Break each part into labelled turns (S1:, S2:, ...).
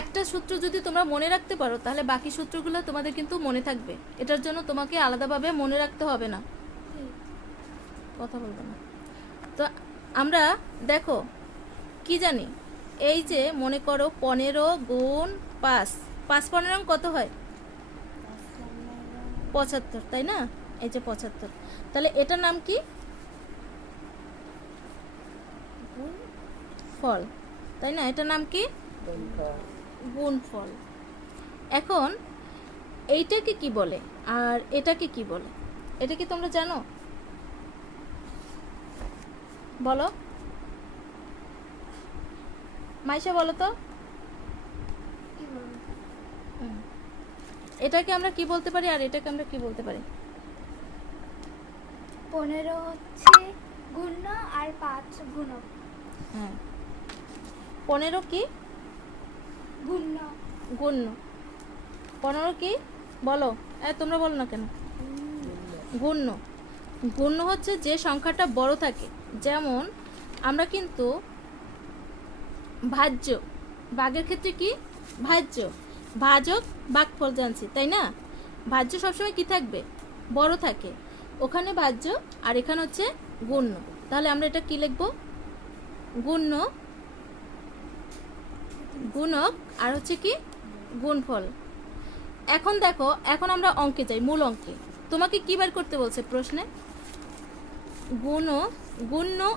S1: একটা সূত্র যদি তোমরা মনে রাখতে পারো তাহলে বাকি সূত্রগুলো তোমাদের কিন্তু মনে থাকবে। এটার জন্য তোমাকে আলাদাভাবে মনে রাখতে হবে না। কথা বলব না। তো আমরা দেখো কি জানি? এই যে মনে করো পনেরো গুণ পাঁচ। পাঁচ পনেরো কত হয়? পঁচাত্তর তাই না? এই যে পঁচাত্তর। তাহলে এটার নাম কি? ফল। তাই না? এটার নাম কি? গুণ ফল এখন এইটাকে কি বলে? আর এটাকে কি বলে? এটা কি তোমরা জানো? বলো। মাইশা বলো তো। এটাকে আমরা কি বলতে পারি আর এটাকে আমরা কি বলতে পারি?
S2: পনেরো হচ্ছে গুণ্য আর পাঁচ গুণক।
S1: হ্যাঁ। পনেরো কি?
S2: গুণ্য।
S1: পনেরো কি? বলো। এ, তোমরা বলো না কেন? গুণ্য। গুণ্য হচ্ছে যে সংখ্যাটা বড় থাকে। যেমন, আমরা কিন্তু ভাজ্য। বাঘের ক্ষেত্রে কি? ভাজ্য। ভাজক বাঘ ফল জানছি তাই না? ভাজ্য সবসময় কি থাকবে? বড় থাকে। ওখানে ভাজ্য আর এখানে হচ্ছে গুণ্য। তাহলে আমরা এটা কি লিখব? গুণ্য গুণক আর হচ্ছে কি গুণফল। এখন দেখো, এখন আমরা অঙ্কে যাই, মূল অঙ্কে। তোমাকে কি বার করতে বলছে প্রশ্নে? গুণ, গুণ্য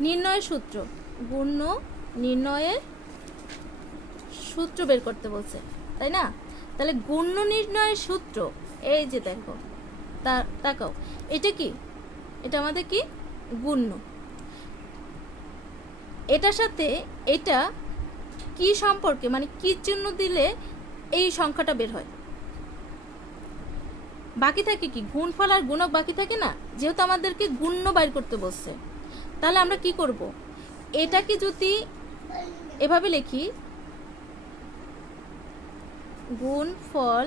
S1: নির্ণয়ের সূত্র। গুণ্য নির্ণয়ের সূত্র বের করতে বলছে, তাই না? তাহলে গুণ্য নির্ণয়ের সূত্র, এই যে দেখো, তা তাকাও। এটা কি? এটা আমাদের কি? গুণ্য। এটার সাথে এটা কি সম্পর্কে মানে কি চিহ্ন দিলে এই সংখ্যাটা বের হয়? বাকি থাকে কি? গুণফল আর গুণক বাকি থাকে না? যেহেতু আমাদেরকে গুণ্য বাইর করতে বলছে। তাহলে আমরা কি করব? এটাকে যদি এভাবে লিখি, গুণ, ফল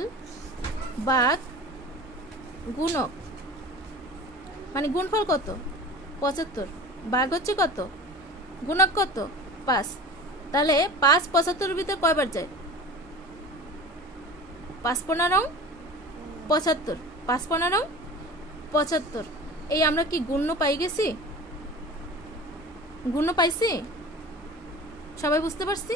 S1: বাঘ গুণক। মানে গুণফল কত? পঁচাত্তর। বাঘ হচ্ছে কত? গুণক কত? পাঁচ। তাহলে পাঁচ পঁচাত্তরের ভিতরে কয়বার যায়? পাঁচ পনেরো পঁচাত্তর। পাঁচ পনেরো পঁচাত্তর। এই আমরা কি গুণ্য পাই গেছি? গুণ্য পাইছি? সবাই বুঝতে পারছি?